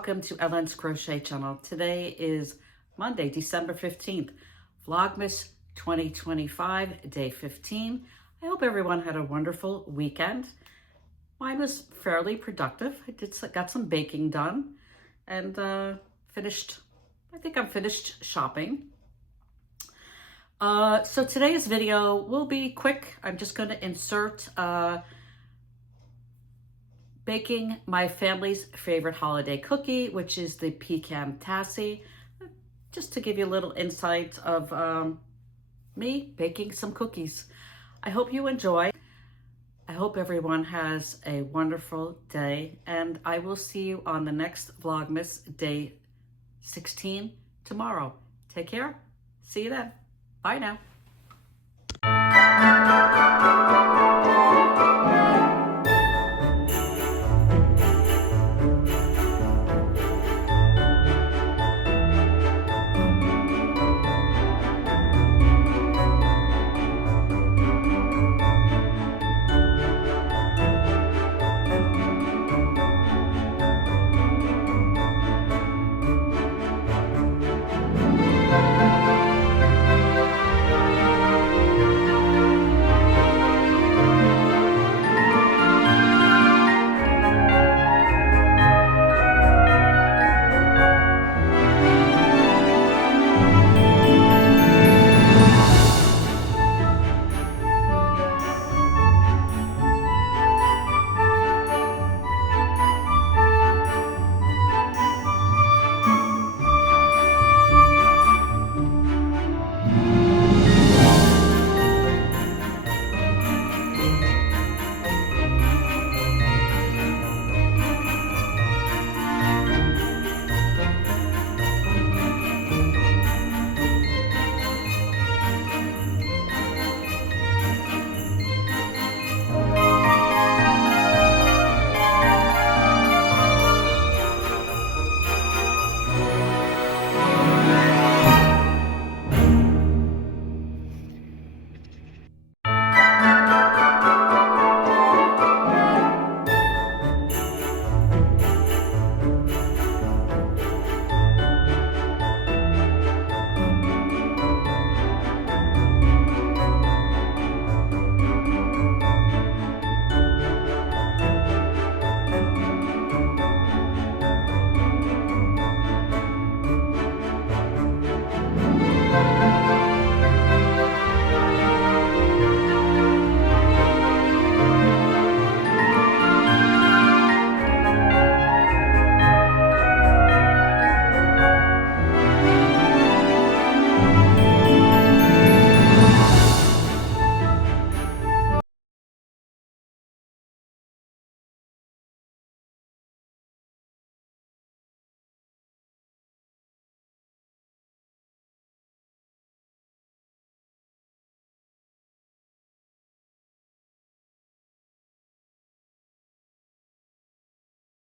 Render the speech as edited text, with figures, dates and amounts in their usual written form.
welcome to Ellen's Crochet Channel. Today is Monday, December 15th, Vlogmas 2025, day 15. I hope everyone had a wonderful weekend. Mine was fairly productive. Got some baking done and I think I'm finished shopping. So today's video will be quick. I'm just going to insert baking my family's favorite holiday cookie, which is the pecan tassie, just to give you a little insight of me baking some cookies. I hope you enjoy. I hope everyone has a wonderful day, and I will see you on the next Vlogmas day 16 tomorrow. Take care. See you then. Bye now.